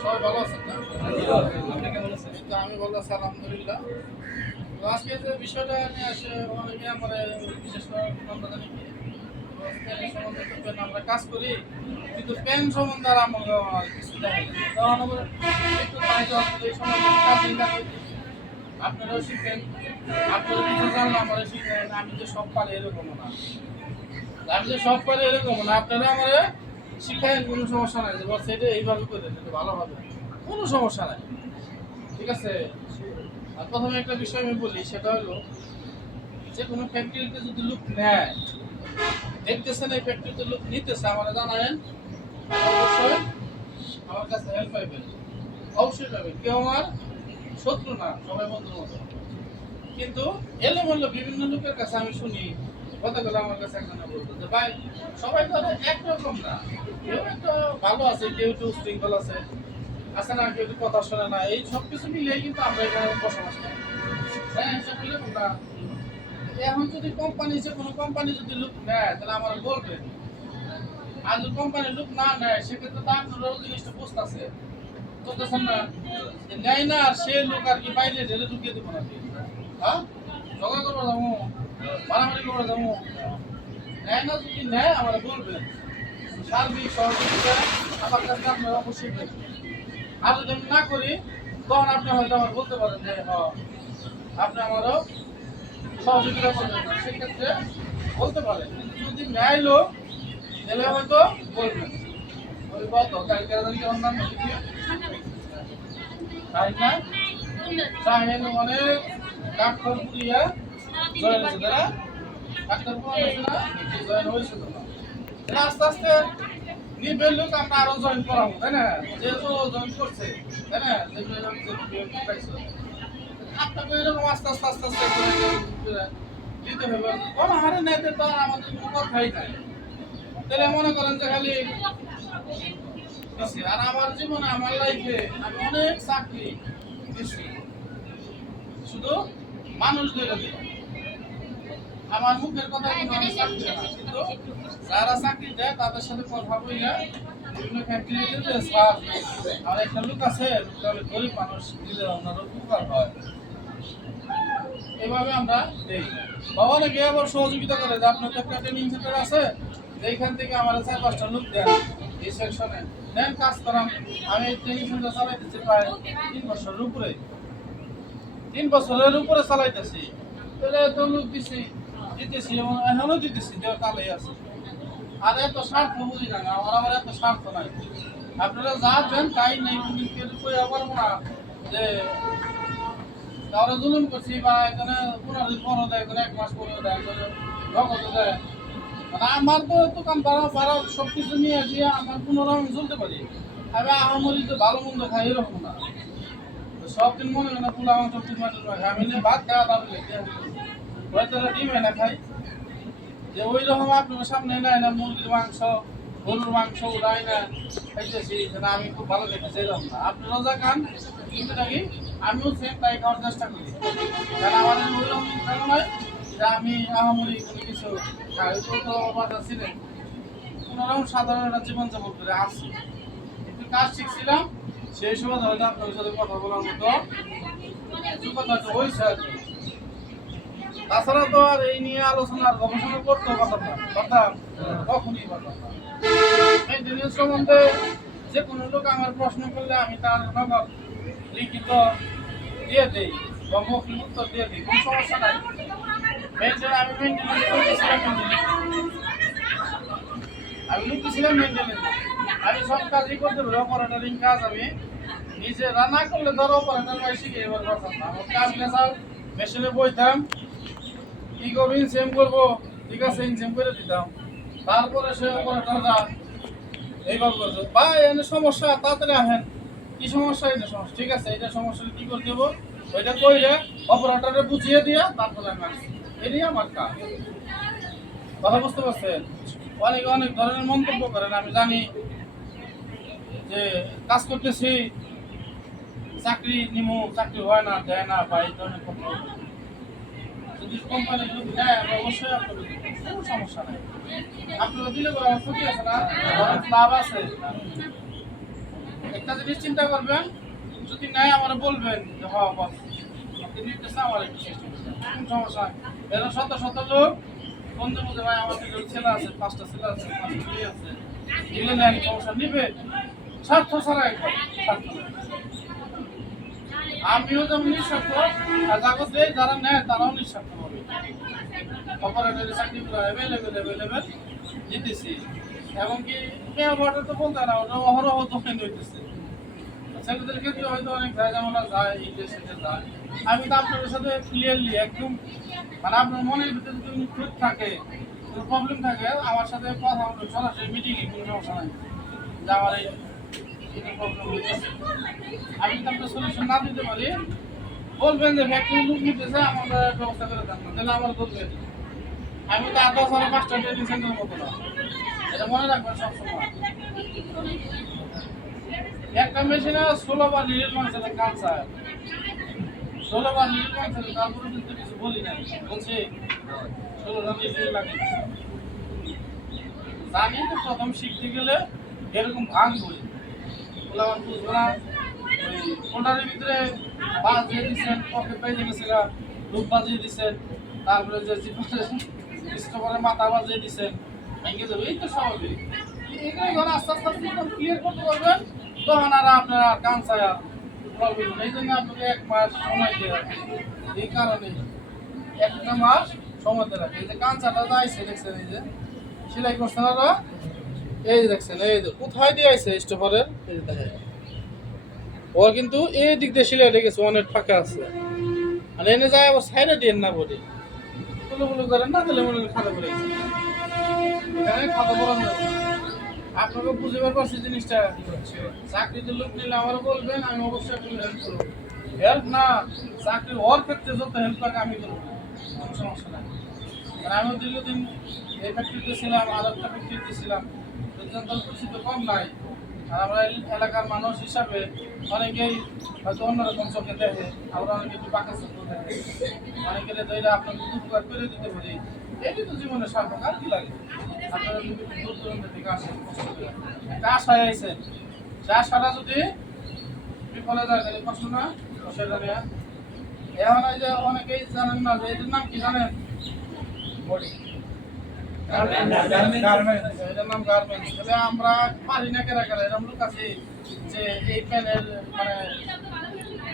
সবাই ভালো আছেন না? আমি ভালো আছি আলহামদুলিল্লাহ। তো আজকে যে বিষয়টা নিয়ে আসে অনেকে আমরা বিশেষ করে আমরা জানি কি প্যান সম্বন্ধে তো আমরা কাজ করি, কিন্তু প্যান সম্বন্ধে আর আমার কিছু দেখা যায় না। তখন আমরা একটু তাই তো আসলে এই সম্বন্ধে কাজই লাগে। আপনারাও শিখেন, আপনারা কিছু জানলে আমরা শিখেন। আমি যে সব পারি এরকমও না, আমি যে সব পারি এরকমও না। আপনারা আমার শিখায় কোনো সমস্যা নাই, যে বলছে এটা এইভাবে করে এটা ভালো হবে, কোনো সমস্যা নাই, ঠিক আছে। আর প্রথমে একটা বিষয় আমি বলি, সেটা হলো যে কোনো ফ্যাক্টরিতে যদি লোক নেয়, দেখতেছেন এই ফ্যাক্টরিতে লোক নিতেছে, আমার জানায়েন, অবশ্যই আমার কাছে হেল্প পাইবেন, অবশ্যই পাবেন। কেউ আমার শত্রু না, সবাই বন্ধুর মতো। কিন্তু এলোমেলো বিভিন্ন লোকের কাছে আমি শুনি কথাগুলো, আমার কাছে একজনে বলতো যে ভাই সবাই তো একরকম না, কেউ একটু ভালো আছে, কেউ একটু শৃঙ্খল আছে না, কেউ একটু কথা শোনে না, এই সব কিছু মিলিয়ে কিন্তু আমরা এখানে বসবাস করি। হ্যাঁ, হিসাব করলে আমরা এখন যদি কোম্পানি, যে কোনো কোম্পানি যদি লোক নেয় তাহলে আমার বলবে, আর যদি কোম্পানির লোক না নেয় সেক্ষেত্রে তো আপনারাও জিনিসটা বুঝতেছে, বুঝতেছেন না, যে নেয় না আর সে লোক আর কি বাইরে ঢেলে ঢুকিয়ে দেবো নাকি? হ্যাঁ, ঝগড়া করবো যাবো, মারামারি করবো যাবো? নেয় না, যদি নেয় আমার বলবেন, সার্বিক সহযোগিতা আমার কাছে আপনারা অবশ্যই পেয়েছেন। আর যদি আমি না করি তখন আপনি হয়তো আমার বলতে পারেন যে হ্যাঁ আপনি আমারও সহযোগিতা করবেন না, সেক্ষেত্রে বলতে পারেন। কিন্তু যদি নেয় লোক তাহলে হয়তো বলবেন। ওই কত কালকে কেমন নাম তাই না, শাহিন অনেক ডাক্তার পুরিয়া জয়েন হয়েছে, তারা ডাক্তার পুরিয়া না জয়েন হয়েছে, তোমরা আস্তে আস্তে নিবেল লোক আমরা আরো জয়েন করাবো, তাই না? যেহেতু জয়েন করছে, তাই না, আপনাকে এরকম আস্তে আস্তে আস্তে আস্তে দিতে হবে। কোনো হারে নেতে তো আর আমাদের কোনো কথাই নাই। তাহলে মনে করেন যে খালি দিছি। আর আমার জীবনে, আমার লাইফে আমি অনেক চাকরি দিছি, শুধু মানুষ ধরে দিই। আমার মুখের কথা কিন্তু আমি চাকরি না, কিন্তু যারা চাকরি দেয় তাদের সাথে কথা বইলা বিভিন্ন ফ্যাক্টরিতে যে স্যার আর একটা লোক আছে, তাহলে গরিব মানুষ দিলে ওনার উপকার হয়, এভাবে আমরা দেই। বা অনেকে আবার সহযোগিতা করে যে আপনার তো একটা ট্রেনিং সেন্টার আছে, এইখান থেকে আমার 4-5টা লোক দেন এই সেকশনে, দেন কাজ করাম। আমি এই ট্রেনিং সেন্টার চালাইতেছি প্রায় 3 বছরের উপরে, 3 বছরের উপরে চালাইতেছি। তাহলে এত লোক দিতেছি এবং এখনো দিতেছি, দেওয়ার কালেই আছে। আর এত স্বার্থ বুঝি না, আমার এত স্বার্থ নাই। আপনারা যা দেন তাই নেই, কিন্তু কেউ কইয়া পারবো না যে কারো জুলুম করছি, বা এখানে 15 দিন পরও দেয়, এখানে 1 মাস পরেও দেয়, এখানে নগদ দেয়। মানে আমার তো দোকান ভাড়া সব কিছু নিয়ে দিয়ে আমার পুনরায় আমি চলতে পারি। আমি আহামরি যে ভালো মন্দ খাই এরকম না। সব দিন মনে হয় না পোলা মাংস 3 মাসের খাই, আমি ভাত খাওয়া দাওয়া হয়তো ডিমে না খাই, যে ওই রকম আপনার সামনে নাই না মুরগির মাংস, গরুর মাংস উড়াই না খাইতেছি, আমি খুব ভালো খেতেছি এরকম না। আপনারাও যা খান কিন্তু নাকি আমিও সেম তাই খাওয়ার চেষ্টা করি, কারণ আমাদের ওই রকম কারণ নয় যে আমি আহামরি কোনো কিছু খাই। ওই তো বাসা ছিলেন কোনোরকম সাধারণ একটা জীবনযাপন করে আসছি, একটু কাজ শিখছিলাম, সেই সময় হয়তো আপনাদের সাথে কথা বলার মতো যোগ্যতা হয়েছে আর কি। তাছাড়া তো আর এই নিয়ে আলোচনার গবেষণা করতেও পারতাম কখনই পারতাম না। মেইনটেনেন্স সম্বন্ধে যে কোনো লোক আমার প্রশ্ন করলে আমি তার নগদ লিখিত দিয়ে দিই বা মৌখিক উত্তর দিয়ে দিই, কোনো সমস্যা নাই। আমি মেইনটেনেন্স করতেছিলাম, আমি লিখতেছিলাম মেইনটেনেন্স, আমি সব কাজই করতে পারি। অপারেটরিং কাজ আমি নিজে রান্না করলে ধরো অপারেটর ভাই শিখে এবার পারতাম না। আমার কাজ নেশা মেশিনে বইতাম, কি করবো ইনসেম করবো, ঠিক আছে ইনসেম করে দিতাম, তারপরে সে অপারেটররা এইভাবে করতো ভাই এনে সমস্যা তাড়াতাড়ি আহেন, কি সমস্যা, এটা সমস্যা, ঠিক আছে এটা সমস্যা কি করতে দেবো, ওইটা কইলে অপারেটরে বুঝিয়ে দিয়া তারপরে আমি আসছি। এটাই আমার কাজ, কথা বুঝতে পারছেন? অনেক অনেক ধরনের মন্তব্য করেন, আমি জানি যে কাজ করতেছি, চাকরি নিমু, চাকরি হয় না, দেয় না, বা এই ধরনের কথা। যদি কোম্পানি লোক নেয় আমরা অবশ্যই আপনাকে দেবো, কোনো সমস্যা নেই। আপনারা দিলে আমার ক্ষতি আছে না, বরং লাভ আছে। একটা জিনিস চিন্তা করবেন, যদি নেয় আমার বলবেন যে হ্যাঁ বস আপনি নিতেছে আমার একটু চেষ্টা করবেন, কোনো সমস্যা নেই। এরা শত শত লোক বন্ধু বলতে ভাই আমার ছেলে আছে, 5টা ছেলে আছে, 5টা মেয়ে আছে, এগুলো নেন সমস্যা নিবে, স্বার্থ ছাড়া একবার স্বার্থ নাই। আমিও যেমন নিঃস্বার্থ, আর জগতে যারা নেয় তারাও নিঃস্বার্থ হবে। অপারেটরের চাকরিগুলো অ্যাভেলেবেল দিতেছি, এমনকি মেয়ে ভোটে তো বলতে না, ওটা অহরহ দোকান হইতেছে। ছেলেদের ক্ষেত্রে হয়তো অনেক ঝামেলা যায়, ইটে সেটে যায়। আমি তো আপনাদের সাথে ক্লিয়ারলি একদম মানে আপনার মনের ভিতরে যদি খুঁত থাকে, কোনো প্রবলেম থাকে, আমার সাথে কথা বলবেন সরাসরি মিটিংয়ে, কোনো সমস্যা নাই যে আমার এই প্রবলেম হইতেছে। আমি যদি আপনার সলিউশন না দিতে পারি, বলবেন যে ফ্যাক্টরি লুক নিতেছে, আমরা ব্যবস্থা করে দেন না, তাহলে আমার বলবেন। আমি তো 8 সালে 5টা ট্রেনিং সেন্টারের মতো না, এটা মনে রাখবেন সবসময়। একটা মেশিনে 16 বার লিডের মাংসের কাজ চায়, 16 বার লিডের মাংসের, তারপরে কিন্তু কিছু বলি না, বলছি 16 বার লিডের লাগে। জানি তো প্রথম শিখতে গেলে এরকম ভাঙবই, ওগুলো আমার বুঝবো না। ওই ফোল্ডারের ভিতরে বাজিয়ে দিচ্ছেন, পকেট বেজে গেছিল, লুপ বাজিয়ে দিচ্ছেন, তারপরে যে স্টোভারে মাথা বাজিয়ে দিচ্ছেন, ভেঙে যাবে, এই তো স্বাভাবিক। এগুলো যখন আস্তে আস্তে যখন ক্লিয়ার করতে পারবেন, তখন আর আপনার কান ছায়া প্রবলেম নেই। এই জন্য আপনাকে 1 মাস সময় দিয়ে রাখি, এই কারণে 1টা মাস সময় দিয়ে রাখি। এই যে কান ছাটা যাইছে দেখছেন, এই যে সেলাই করছেন ওরা, এই যে দেখছেন, এই যে কোথায় দিয়ে আইছে স্টোভারের, এই যে দেখেন ও কিন্তু এই দিক দিয়ে সিলাই রেখেছে, অনেক ফাঁকা আছে। আর এনে যায় আবার সাইডে দিয়ে না বলি তুলো করেন না, তাহলে মনে খাতা পড়ে গেছে, এখানে খাতা পড়া যাবে। আপনাকে বুঝতে পারছি জিনিসটা। চাকরিতে লোক নিলে আমারও বলবেন, আমি অবশ্যই আপনাকে হেল্প করবো। হেল্প না, চাকরি ওর ক্ষেত্রে যত হেল্প লাগে আমি করবো, কোনো সমস্যা নাই। কারণ আমিও দীর্ঘদিন এই ফ্যাক্টরিতে ছিলাম, আর একটা ফ্যাক্টরিতে ছিলাম, পরিচিত কম নাই। আর আমরা এলাকার মানুষ হিসাবে অনেকেই হয়তো অন্যরকম চোখে দেখে, আমরা অনেকে একটু পাকা চোখে দেখে, অনেকের ধৈর্য আপনাকে উপকার করে দিতে পারি, এটি তো জীবনের সার্থক। আর কি লাগে? আপনারা যদি দূর দূরান্ত থেকে আসেন, কষ্ট করে একটা আশায় আইসেন, সে আশাটা যদি বিফলে যায় তাহলে কষ্ট না, সেটা নিয়ে এখন এই যে অনেকেই জানেন না যে এটার নাম কি জানেন? বডি, এটার নাম গার্মেন্টস। তবে আমরা পারি না কেরা কেরা এরকম লোক আছে যে এই প্যানের মানে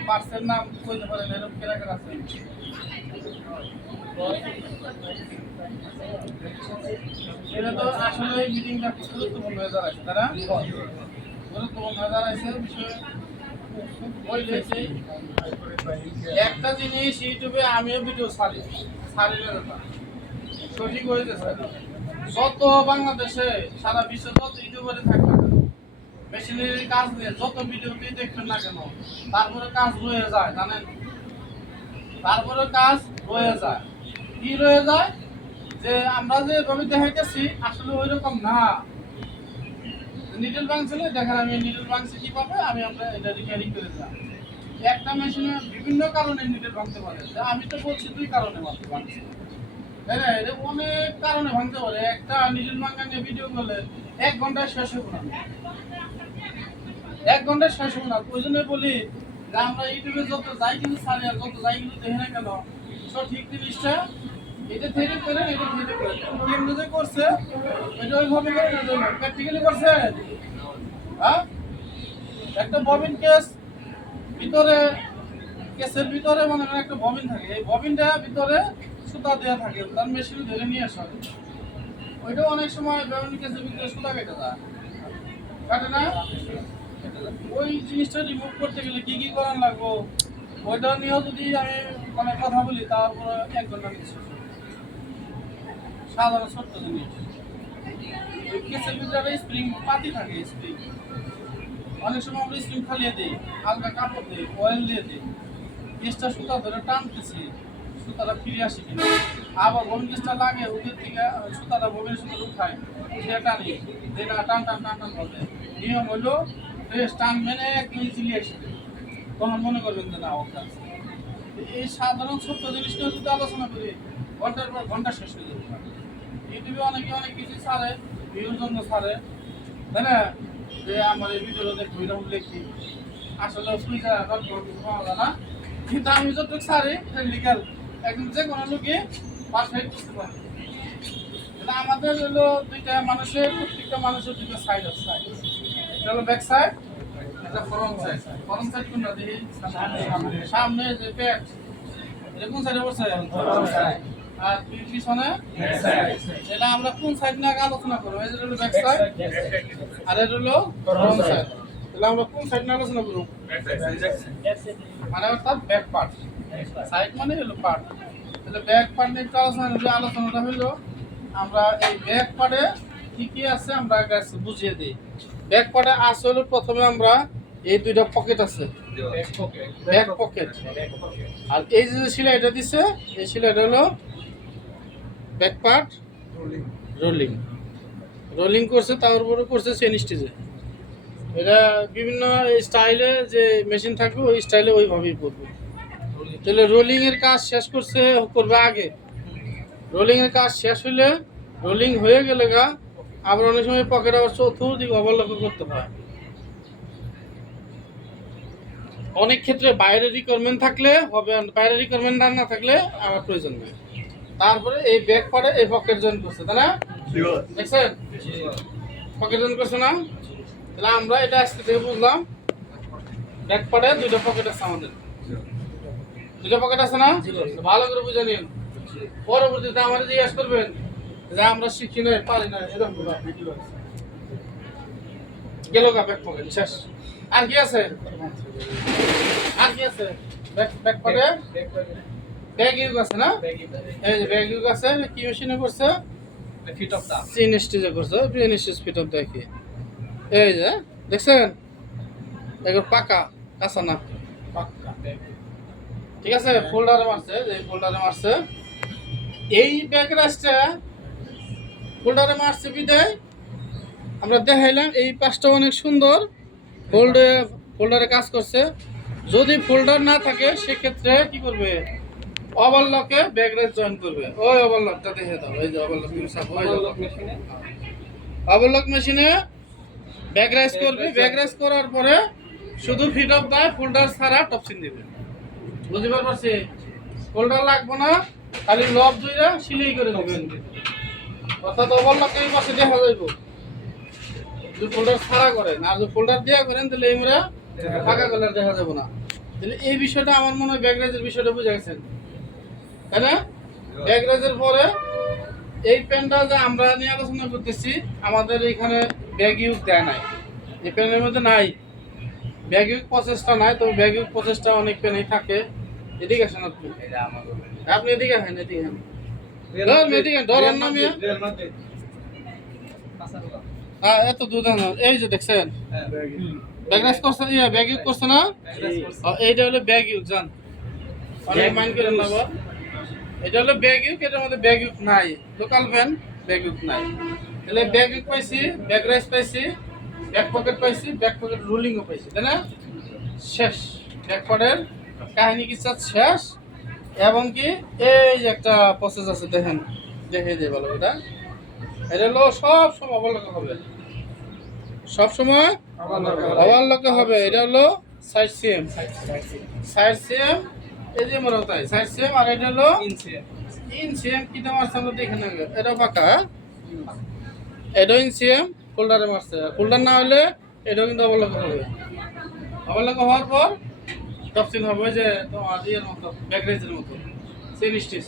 পার্টসের নাম কইতে পারেন, এরকম কেরা কেরা আছে। এটা তো আসলে এই মিটিংটা খুব গুরুত্বপূর্ণ হয়ে দাঁড়াইছে, তারা গুরুত্বপূর্ণ হয়ে দাঁড়াইছে বিষয়। একটা জিনিস ইউটিউবে আমিও ভিডিও ছাড়ি না দাদা, সঠিক হয়েছে যত বাংলাদেশে সারা বিশ্বে যত ইউটিউবারে থাকবে মেশিনারি কাজ নিয়ে যত ভিডিওটি দেখবেন না কেন, তারপরে কাজ রয়ে যায় জানেন, তারপরে কাজ রয়ে যায়। কি রয়ে যায়? যে আমরা যেভাবে দেখাইতেছি আসলে ওই রকম না। নিডল ভাঙছিল, দেখেন আমি নিডল ভাঙছি কিভাবে, আমি আমরা এটা রিপেয়ারিং করে দিলাম। একটা মেশিনে বিভিন্ন কারণে নিডল ভাঙতে পারে, আমি তো বলছি 2 কারণে মাত্র ভাঙছে, তাই না? এটা অনেক কারণে ভাঙতে পারে। একটা নিডল ভাঙা নিয়ে ভিডিও করলে 1 ঘন্টায় শেষ হবে না, 1 ঘন্টায় শেষ হবে না। ওই জন্য বলি যে আমরা ইউটিউবে যত যাই কিন্তু ছাড়ি আর যত যাই কিন্তু দেখে না কেন, সঠিক জিনিসটা এটা থেকে করে, এটা থেকে করে কেমনে যে করছে এটা ওইভাবে করে না, প্র্যাকটিক্যালি করছে। হ্যাঁ, একটা ববিন কেস ভিতরে, কেসের ভিতরে মানে একটা ববিন থাকে, এই ববিনটা ভিতরে সুতা দেওয়া থাকে, তার মেশিনে ধরে নিয়ে আসা হয়। ওইটা অনেক সময় ববিন কেসের ভিতরে সুতা কেটে যায়, কাটে না? ওই জিনিসটা রিমুভ করতে গেলে কি কি করার লাগবো, ওইটা নিয়েও যদি আমি মানে কথা বলি, তারপরে 1 ঘন্টা নিচ্ছে। সাধারণ ছোট্ট জিনিস, ওই কেসের ভিতরে স্প্রিং পাতি থাকে, স্প্রিং অনেক সময় আমরা স্প্রিং খালিয়ে দিই, হালকা কাপড় দিই, অয়েল দিয়ে দিই, কেসটা সুতা ধরে টানতেছি, সুতাটা ফিরে আসে কিনা, আবার ববিন কেসটা লাগে ওদের থেকে সুতাটা ববিনের সুতাটা উঠায়, সেটা টানি, যেটা টান টান টান টান বলতে নিয়ম হলো টান মেনে একদম ইজিলি আসবে, তখন মনে করবেন যে না ওটা আছে। এই সাধারণ ছোট্ট জিনিসটা যদি আলোচনা করি ঘন্টার পর ঘন্টা শেষ হয়ে যাবে। ইউটিউবে অনেকে অনেক কিছু ছাড়ে, ভিউর জন্য ছাড়ে, তাই না? যে আমার এই ভিডিওটা দেখবো এরকম লিখি, আসলে সুইচা কিছু পাওয়া যায় না। কিন্তু আমি যতটুকু ছাড়ি এটা লিগাল, একদম যে কোনো লোকই পারফেক্ট বুঝতে পারে। তাহলে আমাদের হলো দুইটা মানুষের, প্রত্যেকটা মানুষের দুইটা সাইড আছে। এটা হলো ব্যাক সাইড, এটা ফ্রন্ট সাইড। ফ্রন্ট সাইড কোনটা দেখি? সামনে যে ব্যাক, এটা কোন সাইডে বসে? আর পিছনে ব্যাক সাইড। এটা আমরা কোন সাইড নিয়ে আলোচনা করব? এটা হলো ব্যাক সাইড আর এটা হলো ফ্রন্ট সাইড। তাহলে আমরা কোন সাইড নিয়ে আলোচনা করব? ব্যাক সাইড মানে অর্থাৎ ব্যাক পার্ট। সাইড মানে হলো পার্ট। তাহলে ব্যাক পার্ট নিয়ে আলোচনাটা হলো আমরা এই ব্যাক পার্টে কি কি আছে আমরা আগে বুঝিয়ে দিই। ব্যাক পার্টে আসলে প্রথমে আমরা এই দুইটা পকেট আছে, ব্যাক পকেট। আর এই যে সেলাইটা দিছে, এই সেলাইটা হলো ব্যাক পার্ট রোলিং। রোলিং করছে, তার উপরে করছে চেন স্টিচে। এটা বিভিন্ন স্টাইলে যে মেশিন থাকবে ওই স্টাইলে ওইভাবেই করবে। তাহলে রোলিং এর কাজ শেষ করবে আগে। রোলিং এর কাজ শেষ হলে, রোলিং হয়ে গেলে আবার অনেক সময় পকেট আবার চতুর্দিকে অবলম্বন করতে হয়। অনেক ক্ষেত্রে বাইরের রিকোয়ারমেন্ট থাকলে হবে, বাইরের রিকোয়ারমেন্ট না থাকলে আমার প্রয়োজন নেই। তারপরে এই ব্যাক পার্টে এই পকেট জয়েন করছে, তাই না? দেখছেন পকেট জয়েন করছে না? তাহলে আমরা এটা আজকে থেকে বুঝলাম ব্যাক পার্টে দুইটা পকেট আছে আমাদের। দুইটা পকেট আছে না? ভালো করে বুঝে নিন। পরবর্তীতে আমাদের জিজ্ঞাসা করবেন যে আমরা শিখি না, পারি না, এরকম গেল ব্যাক পকেট শেষ। আর কি আছে? আর কি আছে? ব্যাক পার্টে ব্যাগ ইউজ আছে না? এই যে ব্যাগ ইউজ আছে, কি মেশিনে করছে? ফিট অফ দা চেন স্টিচে করছে, চেন স্টিচ ফিট অফ দেখি। এই যে দেখছেন এগুলো পাকা, কাঁচা না, পাকা। ঠিক আছে, ফোল্ডারে মারছে, এই ফোল্ডারে মারছে। এই ব্যাক রাস্তা ফোল্ডারে মারছে বিদায় আমরা দেখাইলাম। এই পাঁচটা অনেক সুন্দর ফোল্ডারে কাজ করছে। যদি ফোল্ডার না থাকে সেক্ষেত্রে কি করবে? ওভারলকে ব্যাক রেস জয়েন করবে। ওই ওভারলকটা দেখে দাও, এই যে ওভারলক মেশিনে, ওভারলক মেশিনে ব্যাক রেস করবে। ব্যাক রেস করার পরে শুধু ফিট অফ দা ফোল্ডার ছাড়া টপসিন দিবে। বুঝতে পারছি? ফোল্ডার লাগবে না, খালি লক দুইটা সিলাই করে দিবেন। অর্থাৎ ওভারলক এই পাশে দেখা যাইব যদি ফোল্ডার ছাড়া করেন। আর যদি ফোল্ডার দেওয়া করেন তাহলে আমরা ফাঁকা কালার দেখা যাবে না। তাহলে এই বিষয়টা আমার মনে হয় ব্যাক রেসের বিষয়টা বুঝে গেছেন, তাই না? ব্যাক রেসের পরে এই পেনটা যে আমরা নিয়ে আলোচনা করতেছি, আমাদের এখানে ব্যাগ ইউজ দেয় নাই, এই পেনের মধ্যে নাই ব্যাগ ইউজ প্রসেসটা নাই। তো ব্যাগ ইউজ প্রসেসটা অনেক পেনেই থাকে। এদিকে আসেন আপনি, আপনি এদিকে আসেন, এদিকে আসেন, এদিকে ডলার নামে এত দুধ। এই যে দেখছেন ব্যাগ রেস করছে, ব্যাগ ইউজ করছে না? এইটা হলো ব্যাগ ইউজ, জান অনেক মাইন্ড করেন না। এটা হলো ব্যাগ ইউক, এটার মধ্যে ব্যাগ ইউক নাই, লোকাল ভ্যান ব্যাগ ইউক নাই। তাহলে ব্যাগ ইউক পাইছি, ব্যাগ রাইস পাইছি, ব্যাক পকেট পাইছি, ব্যাক পকেট রোলিংও পাইছি, তাই না? শেষ, ব্যাক পকেটের কাহিনী কিচ্ছা শেষ। এবং কি এই যে একটা প্রসেস আছে, দেখেন দেখে দিয়ে ভালো, এটা হলো সব সময় ওভারলকে হবে, সব সময় ওভারলকে হবে। এটা হলো সাইড সিএম, সাইড সিএম, এই যে মোরা তাই সাইড সিএম। আর এটা হলো ইনসিএম। কি দাম আছে আমরা দেখে নেব। এটা পাকা, এটা ইনসিএম ফোল্ডারে মারছে। ফোল্ডার না হলে এটাও কিন্তু ওভারলক হবে। ওভারলক হওয়ার পর টপসিল হবে, যে তোমার ইয়ের মতো ব্যাক রেজের মতো চেন স্টিচ।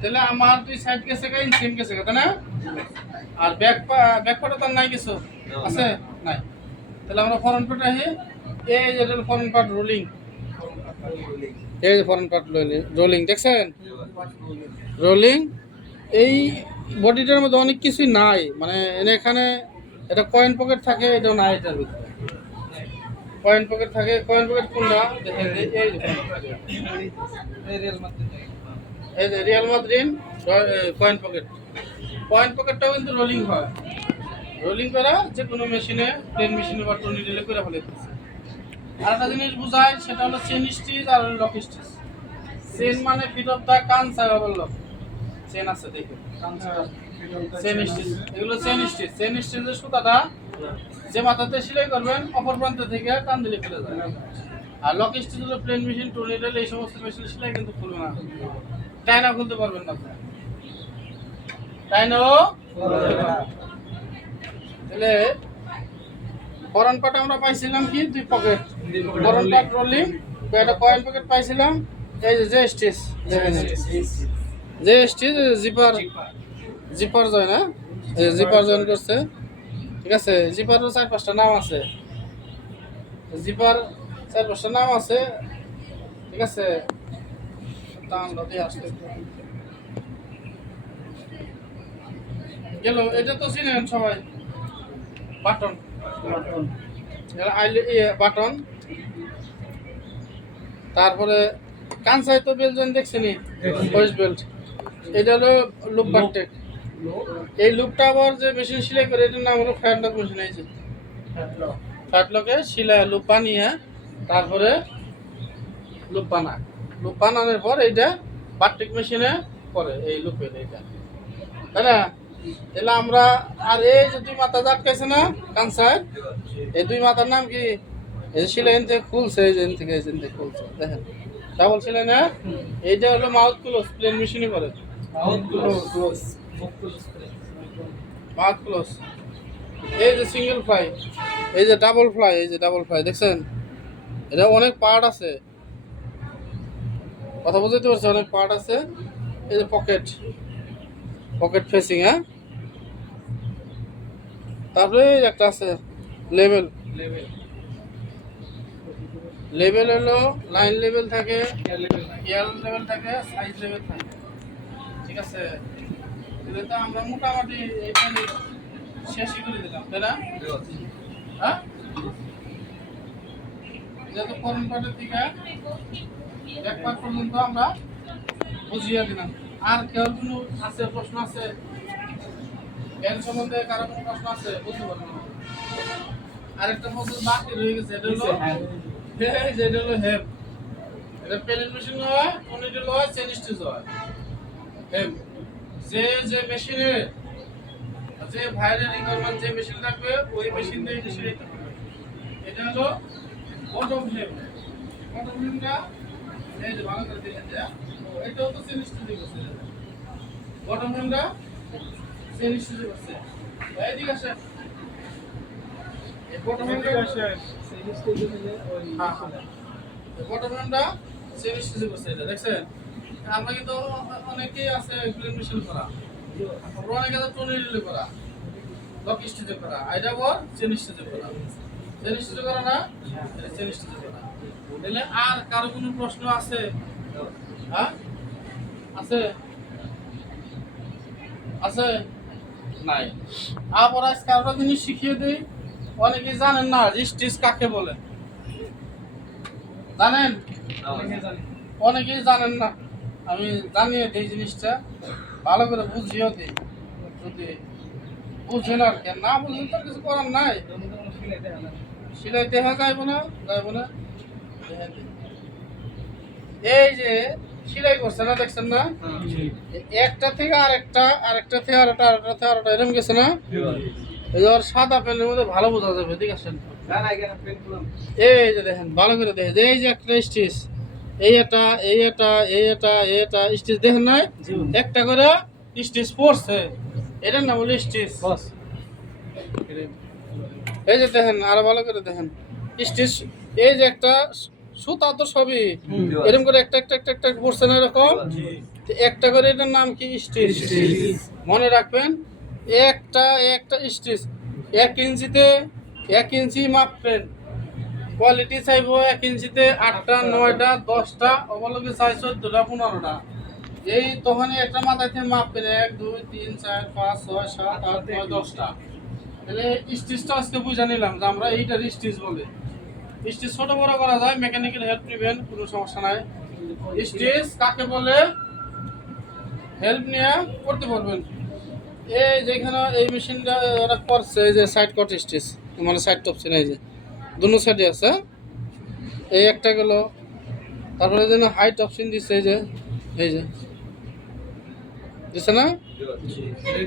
তাহলে আমার দুই সাইড গেছে ইনসিএম গেছে, তাই না? আর ব্যাক পার্টে তার নাই কিছু আছে, নাই। তাহলে আমরা ফরন্ট পার্টে আসি। এই যে ফরন্ট পার্ট রোলিং, এই যে ফরন্ট পার্ট রোলিং, দেখছেন রোলিং। এই বডিটার মধ্যে অনেক কিছুই নাই, মানে এখানে এটা কয়েন পকেট থাকে, এটাও নাই। এটার ভিতরে কয়েন পকেট থাকে। কয়েন পকেট কোনটা দেখেন, এই যে Real Madrid coin pocket. Coin পকেটটাও কিন্তু রোলিং হয়, রোলিং করা যে কোনো মেশিনে, প্লেন মেশিনে বা টর্নি ডিলে করে ফেলে। আর একটা জিনিস বোঝায়, সেটা হলো চেন স্টিচ আর লক স্টিচ। চেন মানে ফিট অফ দা কানসাই বললো চেন আছে দেখুন চেন স্টিচ এগুলো চেন স্টিচ চেন স্টিচের সুতাটা যে মাথাতে সেলাই করবেন অপর প্রান্ত থেকে টান দিলে ফেলে যায় আর লক স্টিচ হলো প্লেন মেশিন টু নিডল এই সমস্ত মেশিন সেলাই কিন্তু খুলবে না টাইনা খুলতে পারবেন না আপনি টাইনাও তাহলে ফরন পাট আমরা পাইছিলাম কি দুই পকেট ফরন পাট রোলিং একটা কয়েন পকেট পাইছিলাম এই যে স্টিচ যে স্টিচ জিপার জিপার জয় না জিপার জয়েন করছে ঠিক আছে জিপারও 4-5টা নাম আছে জিপার 4-5টা নাম আছে ঠিক আছে টান লতে আসছে গেল এটা তো চিনেন সবাই বাটন বাটন তারপরে কানসাই তো বেলজন দেখছেনি ওয়েস্ট বেল্ট এটা হলো লুপ বাটটেক এই লুপটা আবার যে মেশিন সেলাই করে এটার নাম হলো ফ্যাটলক মেশিন এই যে ফ্যাটলকে সেলাই লুপ বানিয়ে তারপরে লুপ বানানোর পর এইটা বাটটেক মেশিনে করে এই লুপের এইটা তাই না তাহলে আমরা আর এই যে দুই মাথা আটকাইছে না কানসাই এই দুই মাথার নাম কি এই যে সেলাই থেকে খুলছে এই যে থেকে খুলছে দেখেন ডাবল সেলাই না এইটা হলো মাউথ ক্লোজ প্লেন মেশিনে করে মাউথ ক্লোজ এই যে সিঙ্গেল ফ্লাই এই যে ডাবল ফ্লাই দেখছেন এটা অনেক পার্ট আছে কথা বুঝতে পারছে অনেক পার্ট আছে এই যে পকেট ফেসিং হ্যাঁ তারপরে একটা আছে লেভেল হলো লাইন লেভেল থাকে গিয়ার লেভেল থাকে সাইজ লেভেল থাকে ঠিক আছে এটা তো আমরা মোটামুটি এখানে শেষই করে দিলাম তাই না হ্যাঁ যেহেতু ফর্ম পার্টের থেকে এক পার্ট পর্যন্ত আমরা বুঝিয়ে দিলাম আর কেউ কোনো আছে প্রশ্ন আছে জ্ঞান সম্বন্ধে কারো কোনো প্রশ্ন আছে বুঝতে পারবেন না আরেকটা প্রশ্ন বাকি রয়ে গেছে এটা হলো হেপ এটা পেলেন মেশিন হয় টর্নেডো হয় চেন স্টিচ হয় হেপ যে মেশিনে যে ভাইরাল রিকোয়ারমেন্ট যে মেশিন লাগবে ওই মেশিন দিয়ে সেলাই করতে হবে এটা হলো বটম হেপ বটম হেপটা এই যে ভালো করে দেখেন যা এটাও তো চেন স্টিচ করছে বটম হেপটা চেন স্টিচ করছে এইদিকে আসে এই বটম হেপটা চেন স্টিচ ওই বটম হেপটা চেন স্টিচ করছে এটা দেখছেন আমরা কিন্তু অনেকেই আছে প্লেন মেশিন করা অনেকে আছে টর্নেডো করা লক স্টিচ করা এটা বল চেন স্টিচ করা না চেন স্টিচ করা তাহলে আর কারো কোনো প্রশ্ন আছে হ্যাঁ আছে নাই আবার আজকে আরো জিনিস শিখিয়ে দিই অনেকেই জানেন না স্টিচ কাকে বলে জানেন অনেকেই জানেন না আমি জানিয়ে দিই জিনিসটা ভালো করে বুঝিয়ে দিই যদি বুঝেন আর কেন না বুঝেন তো কিছু করার নাই সেলাই দেখা যাইব না এই যে সেলাই করছে না দেখছেন না একটা থেকে আরেকটা থেকে আরেকটা এরকম গেছে না এই যে সাদা পেনের মধ্যে ভালো বোঝা যাবে ঠিক আছে এই যে দেখেন ভালো করে দেখেন এই যে একটা স্টিচ এটা স্টিচ দেখেন না একটা করে স্টিচ পড়ছে এটার নাম হলো স্টিচ এই যে দেখেন আরো ভালো করে দেখেন স্টিচ এই যে একটা সুতা তো সবই এরকম করে একটা পড়ছে না এরকম একটা করে এটার নাম কি স্টিচ মনে রাখবেন একটা স্টিচ 1 ইঞ্চি মাপবেন কোয়ালিটি চাইবো 1 ইঞ্চিতে 8টা 9টা 10টা অবলম্বন চাই 14টা 15টা এই তখন একটা মাথায় থেকে মাপবেন 1 2 3 4 5 6 7 8 9 10টা তাহলে স্টিচটা আজকে বুঝে নিলাম যে আমরা এইটার স্টিচ বলে স্টিচ ছোট বড় করা যায় মেকানিক্যাল হেল্প নেবেন কোনো সমস্যা নাই স্টিচ কাকে বলে হেল্প নিয়ে করতে পারবেন এই যেখানে এই মেশিনটা ওরা করছে এই যে সাইড কট স্টিচ মানে সাইড টপ ছিল এই যে দুনো সাইডে আছে এই একটা গেল তারপরে যেন হাইট অপশন দিচ্ছে এই যে দিছে না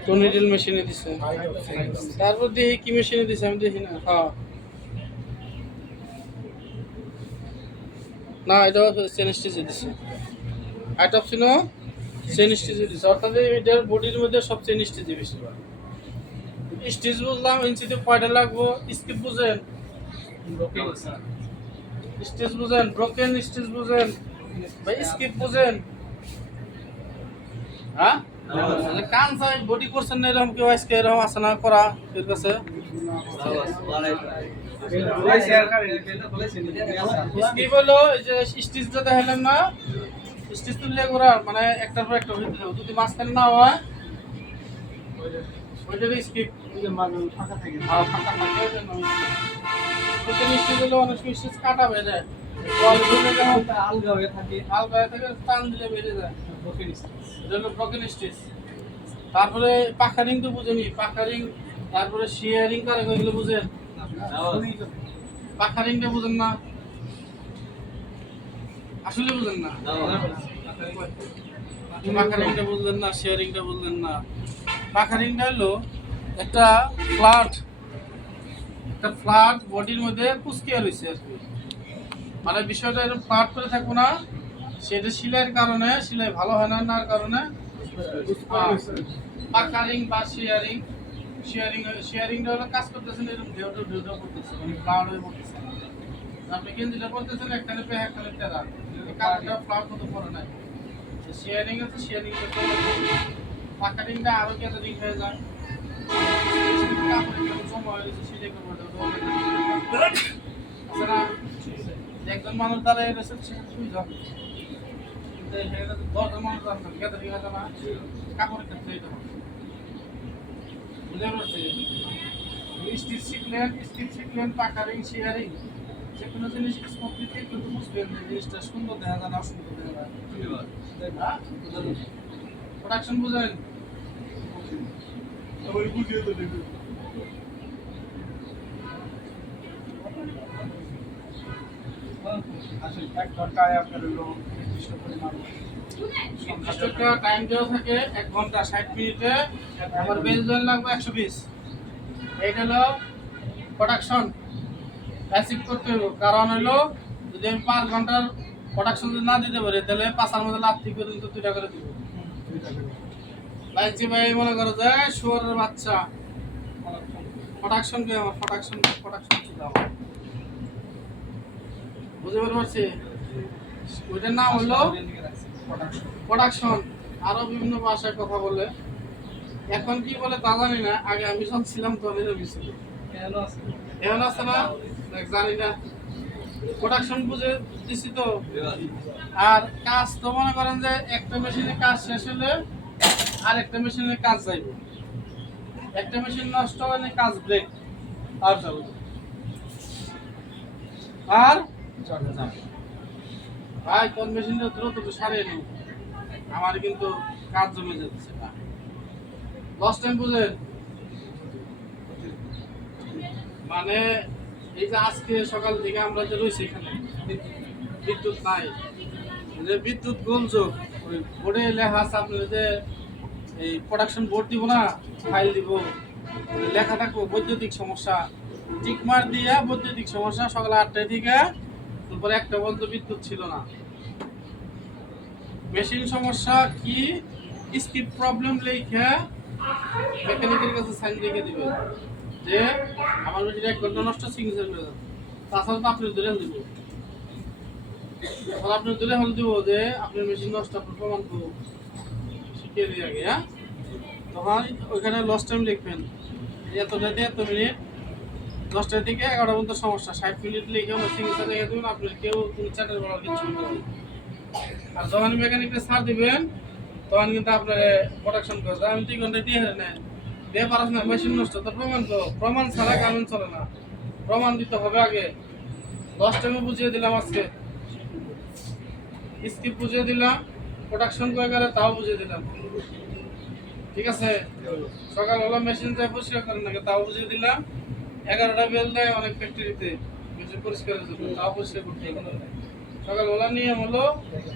টর্নেডল মেশিনে দিছে তারপর দেখি কি মেশিনে দিছে আমি দেখি না হ্যাঁ না এটা সেনস্টিজে দিছে হাইট অপশনও সেনস্টিজে দিছে অর্থাৎ এটার বডির মধ্যে সবচেয়ে সেনস্টিজে বেশি স্টিচ বুঝলাম ইঞ্চিতে কয়টা লাগবো স্কিপ বুঝেন স্টিচ বুঝেন ব্রোকেন স্টিচ বুঝেন বা স্কিপ বুঝেন হ্যাঁ কান চাই বডি করছেন না এরকম কেউ আজকে এরকম আছে না করা এর কাছে স্কিপ হলো এই যে স্টিচ যেটা হেলেন না স্টিচ তুললে করার মানে একটার পর একটা হইতে হবে যদি মাঝখানে না হয় ওইটারই স্কিপ ফাঁকা থাকে ফাঁকা থাকে ওইটা স্টিচ হলে অনেক সময় স্টিচ কাটা হয়ে যায় আলগা হয়ে থাকে টান দিলে বেড়ে যায় এটা হলো ব্রোকেন স্টিচ তারপরে পাখারিং তো বুঝেনি পাখারিং তারপরে শেয়ারিং করে এগুলো বুঝেন পাখারিংটা বুঝেন না আসলে বুঝেন না পাখারিংটা বুঝলেন না শেয়ারিংটা বুঝলেন না পাখারিংটা হলো একটা ফ্ল্যাট বডির মধ্যে কুচকিয়ে রয়েছে আর কি মানে বিষয়টা এরকম ফ্ল্যাট করে থাকবো না সেটা সেলাইয়ের কারণে সেলাই ভালো হয় না কারণে পাকারিং বা শেয়ারিংটা হলো কাজ করতেছেন এরকম ঢেউটা করতেছে মানে ফ্লাউড হয়ে পড়তেছে আপনি যেটা বলতেছেন একখানে পে একখানে তেরা এই কাজটা ফ্লাউড মতো পড়ে নাই শেয়ারিং আছে শেয়ারিং করতে পাকারিংটা আরো গ্যাদারিং হয়ে যায় একজন মানুষ দ্বারা দশজন মানুষ গ্যাদারিং হয়ে যাবে কাপড়ের ক্ষেত্রে এটা বুঝতে পারছি স্টিচ শিখলেন পাকারিং শেয়ারিং যে কোনো জিনিস স্মুথ দিতে কিন্তু বুঝবেন যে জিনিসটা সুন্দর দেখা যায় না অসুন্দর দেখা যায় প্রোডাকশন বুঝেন বুঝিয়ে তো দেখুন আসলে 1 ঘন্টায় আপনার নির্দিষ্ট টাইম দেওয়া থাকে 1 ঘন্টা 60 মিনিটে আবার বেল জয়েন লাগবে 120 এইটা হলো প্রোডাকশন অ্যাচিভ করতে হবে কারণ হলো যদি আমি 5 ঘন্টার প্রোডাকশন যদি না দিতে পারি তাহলে 5 এর মধ্যে লাভ ঠিক করে কিন্তু 2 টাকা করে দিব লাইছি ভাই মনে করো যে শুয়োরের বাচ্চা প্রোডাকশন কে আমার প্রোডাকশন ছিল আমার বুঝতে পারছি ওইটার নাম হলো প্রোডাকশন আরো বিভিন্ন ভাষায় কথা বলে এখন কি বলে তা জানি না আগে আমি যখন ছিলাম তখন এরকম ছিল এখন আছে না জানি না প্রোডাকশন বুঝে দিছি তো আর কাজ তো মনে করেন যে একটা মেশিনে কাজ শেষ হলে আর একটা মেশিনে কাজ যাইব একটা মেশিন নষ্ট হলে কাজ ব্রেক আর যাবে আর ভাই কোন মেশিনটা দ্রুত তো সারিয়ে নেব আমার কিন্তু কাজ জমে যাচ্ছে না লস টাইম বুঝেন মানে এই যে আজকে সকাল থেকে আমরা যে রয়েছি এখানে বিদ্যুৎ নাই যে বিদ্যুৎ গোলযোগ ওই বোর্ডে লেখা আছে আপনার যে এই প্রোডাকশন বোর্ড দিব না ফাইল দিব লেখা থাকবো বৈদ্যুতিক সমস্যা টিকমার দিয়া বৈদ্যুতিক সমস্যা সকাল 8টায় থেকে তারপরে 1টা পর্যন্ত বিদ্যুৎ ছিল না মেশিন সমস্যা কি স্কিপ প্রবলেম লেখা মেকানিকের কাছে সাইন লিখে দিবে যে আমার মেশিন 1 ঘন্টা নষ্ট সিগনেচার করে যাবে তাছাড়া তো আপনি ধরে দিব আপনি ধরে হল দিব যে আপনার মেশিন নষ্ট আপনার প্রমাণ করবো শিখিয়ে দিয়ে আগে হ্যাঁ তখন ওইখানে লস টাইম লিখবেন এতটা দিয়ে এত মিনিট 10টা থেকে 11টা পর্যন্ত সমস্যা 60 মিনিট লিখে আমার সিগনেচার লিখে দেবেন আপনার কেউ তুমি চ্যাটের বলার কিছু নেই আর যখন মেকানিককে ছাড় দিবেন তখন কিন্তু আপনার প্রোডাকশন করবে আমি 2 ঘন্টা দিয়ে নেন দিয়ে পারাস না মেশিন নষ্ট তো প্রমাণ ছাড়া কারণ চলে না প্রমাণ দিতে হবে আগে 10 টাইমে বুঝিয়ে দিলাম আজকে স্কিপ বুঝিয়ে দিলাম প্রোডাকশন করে গেলে তাও বুঝিয়ে দিলাম ঠিক আছে সকাল হলো মেশিন যায় পরিষ্কার করেন নাকি তাও বুঝিয়ে দিলাম 11টা বেল দেয় অনেক ফ্যাক্টরিতে মেশিন পরিষ্কারের জন্য তাও পরিষ্কার করতে সকালবেলা নিয়ম হলো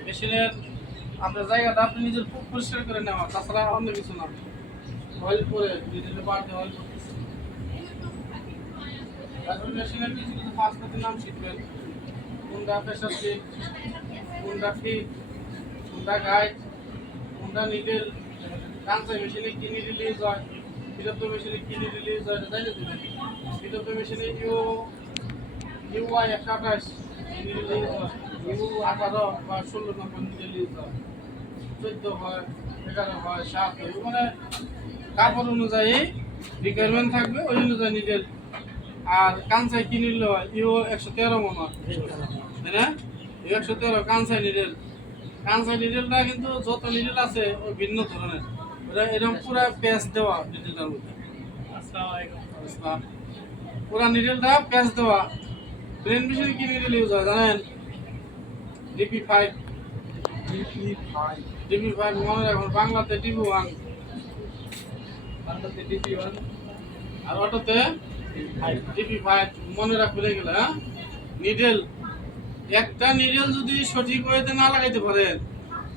মেশিনের আপনার জায়গাটা আপনি নিজের পরিষ্কার করে নেওয়া, তাছাড়া অন্য কিছু না। অয়েল করে ডিজেলের পার্টে অয়েল করতেছে। তারপর মেশিনের কিছু কিছু পাঁচটাতে নাম শিখবেন, কোনটা প্রেশার ফিট, কোনটা ফিট, কোনটা গাইড, কোনটা নিডেল, কাঁচাই মেশিনে কি নিডেল ইউজ হয়, বিলব্ধ মেশিনে কি নিডেল ইউজ হয় এটা জানিয়ে দেবেন। বিলব্ধ মেশিনে ইউআই 128 নিডেল ইউজ হয়, ইউ18 বা 16 নম্বর নিডেল ইউজ হয়, 14 হয়, 11 হয়, 7 হয়, মানে কাপড় অনুযায়ী রিকোয়ারমেন্ট থাকবে ওই অনুযায়ী নিডেল। আর কাঁচাই কি নিডেল হয়, ইউ 113 মনে হয়, তাই না? You 113 কাঁচাই needle. কাঁচাই নিডেলটা কিন্তু যত নিডেল আছে ওই ভিন্ন ধরনের, ওটা এরকম পুরো প্যাচ দেওয়া নিডেলটার মধ্যে। আসসালাম। পুরা নিডেলটা প্যাচ দেওয়া। ব্রেন মেশিনে কি নিডেল ইউজ হয় জানেন? DP5। DP5 মনে রাখুন, বাংলাতে DP1, আর অটোতে DP5 মনে রাখবেন এগুলো। হ্যাঁ, নিডেল একটা নিডেল যদি সঠিক ওয়েতে না লাগাইতে পারেন,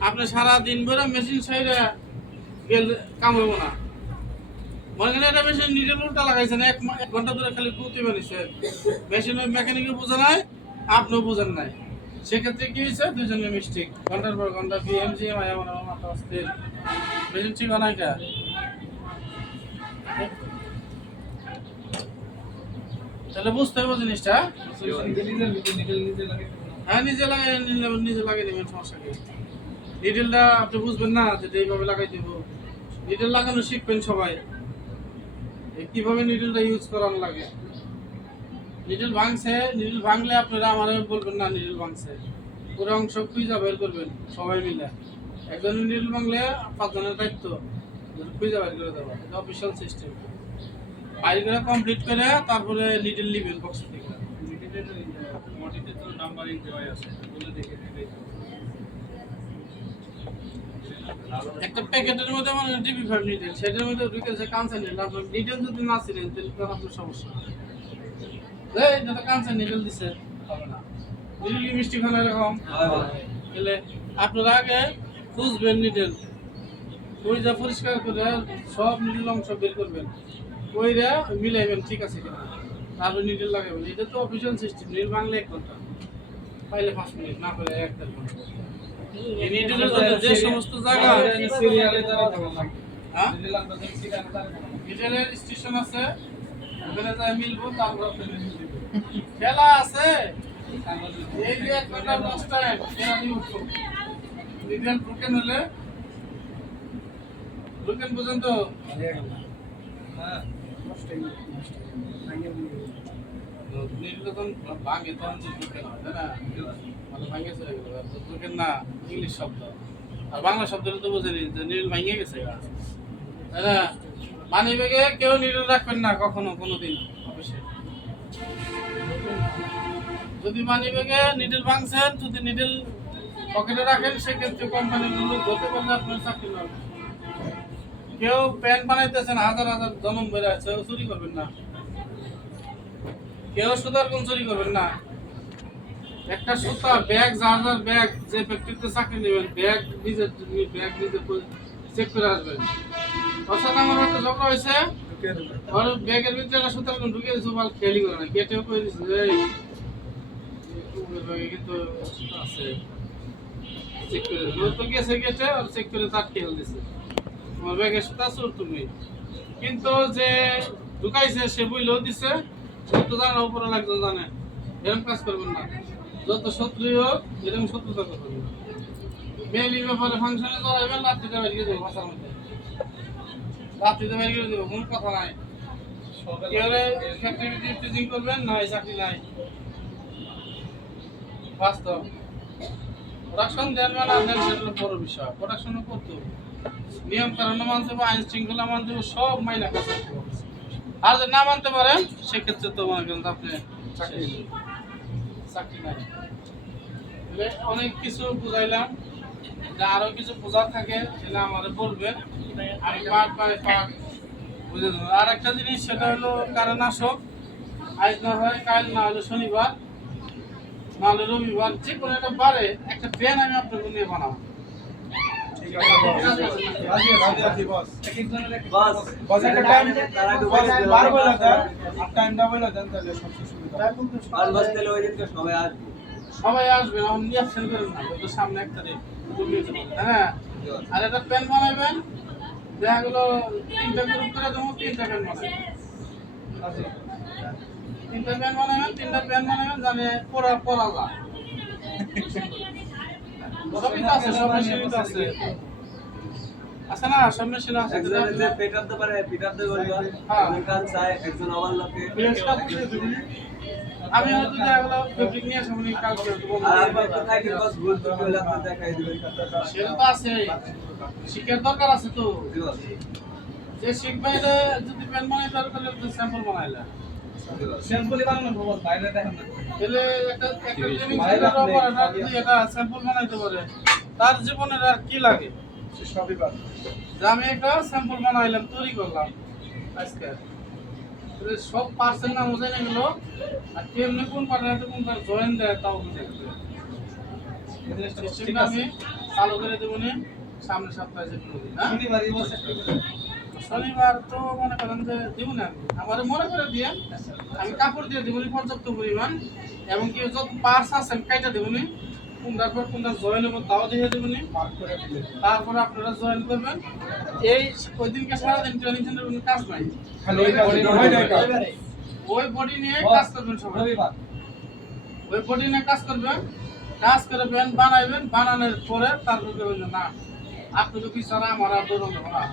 আপনি সারা দিন ভরে মেশিন সাইডে গেল কাম হইব না। মনে করেন একটা মেশিন নিডেল উল্টা লাগাইছেন, এক ঘন্টা ধরে খালি কুতি বানিয়েছেন, মেশিন ওই মেকানিকও বোঝা নাই, আপনিও বোঝেন নাই, সেক্ষেত্রে কি হয়েছে? দুজনে মিস্টেক, ঘন্টার পর ঘন্টা বিএমজি মায়া মনে মাথা অস্থির, মেশিন ঠিক হয় না কে? তাহলে বুঝতে হবে জিনিসটা। হ্যাঁ, নিজে লাগাই নিজে লাগিয়ে নেবেন, সমস্যা কি? নিডেলটা আপনি বুঝবেন না যে এইভাবে লাগাই দেব, নিডেল লাগানো শিখবেন সবাই, কিভাবে নিডেলটা ইউজ করানো লাগে। নিডেল ভাঙছে, নিডেল ভাঙলে আপনারা আমার বলবেন না নিডেল ভাঙছে, পুরো অংশ খুঁজা বের করবেন সবাই মিলে। একজনের নিডেল ভাঙলে 5 জনের দায়িত্ব খুঁজা বের করে দেওয়া, এটা অফিসিয়াল সিস্টেম। বাইর করে কমপ্লিট করে তারপরে নিডেল নিবেন বক্স থেকে। একটা প্যাকেটের মধ্যে মানে DP5 নিডেল, সেটার মধ্যে ঢুকেছে কাঁচা নিডেল। আপনার নিডেল যদি না ছিলেন তাহলে তো আপনার সমস্যা। এই যেটা কাঁচা নিডেল দিছে হবে না, নিডেল কি মিষ্টি খানা এরকম তাহলে আপনারা আগে খুঁজবেন নিডেল, খুঁজে পরিষ্কার করে সব নিডেল অংশ বের করবেন, কইরা মিলাইবেন ঠিক আছে কিনা, তারপর নিডেল লাগাবেন। এটা তো অফিসিয়াল সিস্টেম। নিডেল ভাঙলে 1 ঘন্টা, পাইলে 5 মিনিট, না পাইলে 1-1.5 ঘন্টা। এই নিডেলের জন্য যে সমস্ত জায়গা নিডেলের স্টেশন আছে, ওখানে যাই মিলবো, তারপর খেলা আছে এই যে 1 ঘন্টা 10 টাইম খেলা নিয়ে উঠবো। নিডেল ব্রোকেন হলে ব্রোকেন পর্যন্ত নিডেল যখন ভাঙে তখন যে ব্রোকেন হয়, তাই না? মানে ভাঙে চলে গেল, ব্রোকেন না ইংলিশ শব্দ, আর বাংলা শব্দটা তো বোঝেনি যে নিডেল ভাঙে গেছে, তাই না? মানি ব্যাগে কেউ নিডেল রাখবেন না কখনো, কোনোদিন অবশ্যই। যদি মানি ব্যাগে নিডেল ভাঙছেন, যদি নিডেল পকেটে রাখেন, সেক্ষেত্রে কোম্পানির লোক ধরতে পারলে আপনার চাকরি পাবেন। কেউ প্যান্ট বানাইতেছেন, হাজার হাজার জনম বেড়ে আছে, চুরি করবেন না। কেউ সুতার কোন চুরি করবেন না। একটা সুতা ব্যাগ, যার ব্যাগ, যে ফ্যাক্টরিতে চাকরি নেবেন, ব্যাগ নিজে চেক করে আসবেন। ওর সাথে আমার একটা ঝগড়া হয়েছে, ওর ব্যাগের ভিতরে একটা সুতার কোন ঢুকে দিয়েছে, মাল খেয়ালি করে না, কেটেও করে দিচ্ছে যে কিন্তু আছে, চেক করে তো গেছে, কেটে আর চেক করে তার খেয়াল দিচ্ছে, তোমার ব্যাগের সুতা চোর তুমি। কিন্তু যে ঢুকাইছে সে বইলেও দিচ্ছে, সে তো জানে না, উপরে লাগতো জানে। এরকম কাজ করবেন না, যত শত্রুই হোক এরকম শত্রুতা করবেন না। মেয়েলির ব্যাপারে ফাংশনে চলাইবেন, রাত্রিতে বাইরে গিয়ে দেবো, বাসার মধ্যে রাত্রিতে বাইরে গিয়ে দেবো, কোনো কথা নাই। কেউ ফ্যাক্টরিতে টিচিং করবেন না, চাকরি নাই, বাস্তব। প্রোডাকশন দেন বা না দেন সেটা বড় বিষয়, প্রোডাকশনও করতে হবে, নিয়ম কারণ মানতে হবে, আইন শৃঙ্খলা মানতে হবে, সব মাইনা কাজ করতে হবে। আর যদি না মানতে পারেন সেক্ষেত্রে তো মনে করেন আপনি চাকরি নাই। অনেক কিছু বুঝাইলাম, আরো কিছু বোঝার থাকে সেটা আমাদের বলবেন, আমি পার্ট বাই পার্ট বুঝে দেবো। আর একটা জিনিস, সেটা হলো কারণ আসক, আজ না হয় কাল, না হলো শনিবার, নাহলে রবিবার যে কোনো একটা বারে একটা প্যান আমি আপনাকে নিয়ে বানাবো। ঠিক আছে রাজি বস বস একটা টাইম বার বলে দেন আর টাইমটা বলে দেন তাহলে সবচেয়ে সুবিধা আর বস তাহলে ওই দিনকে সবাই আসবে। সবাই আসবে না, নিয়ে আসছেন করেন না, তো সামনে এক তারিখ হ্যাঁ। আর একটা প্যান বানাবেন, দেখা গেলো 3টা গ্রুপ করে দেবো, 3টা প্যান বানাবেন। 3টা প্যান বানাবেন, 3টা প্যান বানাবেন জানে পরা যায়। সবই তো আছে, সব মেশিনই তো আছে। আছে না, সব মেশিন আছে। একজনের যে পেটার তো পারে পিটার তো বলবা আমি কাজ চাই একজন আমার লোকে আমি হয়তো দেখা গেলো ফেব্রিক নিয়ে আসবো নি কালকে বলবো। আর আপনার কোথায় কি বস ভুল ত্রুটি হলে আপনি দেখাই দিবেন। সেটা তো আছে, শিখার দরকার আছে তো। যে শিখবে এটা যদি প্যান বানাইতে পারে তাহলে স্যাম্পল বানাইলা স্যাম্পলই বানানো বস বাইরে দেখেন না তাহলে একটা ট্রেনিং সেন্টার অপারেটর যদি এটা স্যাম্পল বানাইতে পারে তার জীবনের আর কি লাগে। সে সবই বাদ যে আমি একটা স্যাম্পল বানাইলাম, তৈরি করলাম আজকে, তাহলে সব পার্সেন্ট নাম বুঝে গেল আর কেমনি কোন পার্টনারতে কোন তার জয়েন দেয় তাও বুঝে গেল। সিস্টেমটা আমি চালু করে দেবো নি সামনের সপ্তাহে যে কোনো দিন। হ্যাঁ শনিবারই বস একটা শনিবার তো মনে করেন যে দিব না, আমার মনে করে দিয়ে আমি কাপড় দিয়ে দেবো পর্যাপ্ত পরিমাণ, এবং কি যত পার্স আছেন কাইটা দেবো নি, কোনটার পর কোনটা জয়েন হবো তাও দিয়ে দেবো নি। মার্ক করে দিলে তারপরে আপনারা জয়েন করবেন। এই ওই দিনকে সারাদিন ট্রেনিং সেন্টার কোনো কাজ নাই, খালি ওই কাজ হয় না কাজ ওই বডি নিয়ে কাজ করবেন সবাই। রবিবার ওই বডি নিয়ে কাজ করবেন, কাজ করবেন, বানাইবেন, বানানোর পরে তারপর বলবেন না আপনাকে পিছনে আমার আর দৌড় দেবো না,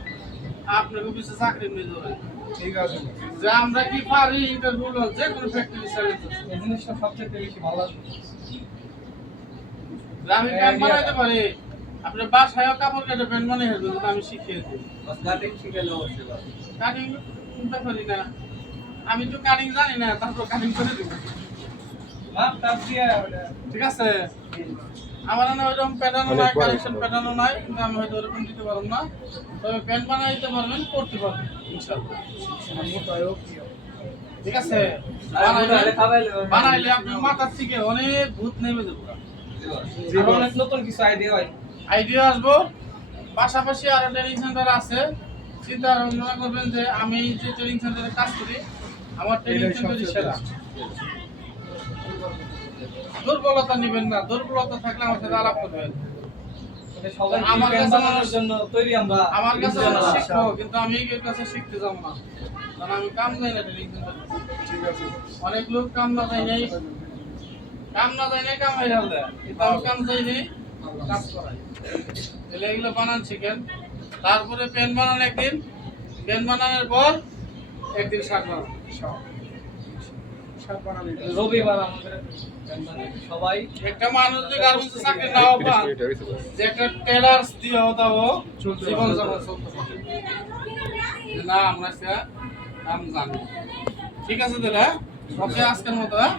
আপনাকে পিছনে চাকরি নিয়ে ধরে ঠিক আছে যে আমরা কি পারি ইন্টারভিউ যে কোনো ফ্যাক্টরি সার্ভিস এই জিনিসটা সবচেয়ে বেশি ভালো লাগে আমি প্যান্ট বানাইতে পারি, আপনি বাসায় কাপড় কেটে প্যান্ট বানিয়ে ফেলবেন, যদি আমি শিখিয়ে দিই। বস কাটিং শিখাইলে অবশ্যই বস। কাটিং করতে পারি না, আমি তো কাটিং জানি না, তারপর কাটিং করে দেবো। মাপ টাপ দিয়ে ঠিক আছে, আমার না ওইরকম প্যাটার্নও নাই, কালেকশন প্যাটার্নও নাই, কিন্তু আমি হয়তো ওরকম দিতে পারবো না, তবে প্যান্ট বানাইতে পারবেন, করতে পারবেন ইনশাআল্লাহ। ঠিক আছে, বানাইলে আপনার মাথার থেকে অনেক ভূত নেমে যাবো, অনেক নতুন কিছু আইডিয়া হয় আইডিয়া আসবো। পাশাপাশি আরো ট্রেনিং সেন্টার আছে, চিন্তা ভাবনা করবেন যে আমি যে ট্রেনিং সেন্টারে কাজ করি আমার ট্রেনিং সেন্টারই সেরা। দুর্বলতা নেবেন না, দুর্বলতা থাকলে আমার সাথে আলাপ করবেন। সবাই আমার কাছে বানানোর জন্য তৈরি আমরা আমার কাছে শিখবো, কিন্তু আমি এর কাছে শিখতে যাবো না, কারণ আমি কাম যাই না ট্রেনিং সেন্টারে। ঠিক আছে অনেক লোক কাম না যায় নাই, কাম না যায় নাই কাম হয়ে গেল, কিন্তু আমি কাম যাই নেই, কাজ করাই। তাহলে এগুলো বানান শিখেন, তারপরে পেন বানান একদিন, পেন বানানোর পর একদিন শাক বানান। শাক বানালে রবিবার আমাদের সবাই একটা মানুষ যদি গার্মেন্টসে চাকরি নাও পান, যে একটা টেলার্স দিয়ে দাও জীবন যাপন চলতে পারে না, আমরা সে কাম জানি। ঠিক আছে তাহলে, ওকে আজকের মতো, হ্যাঁ?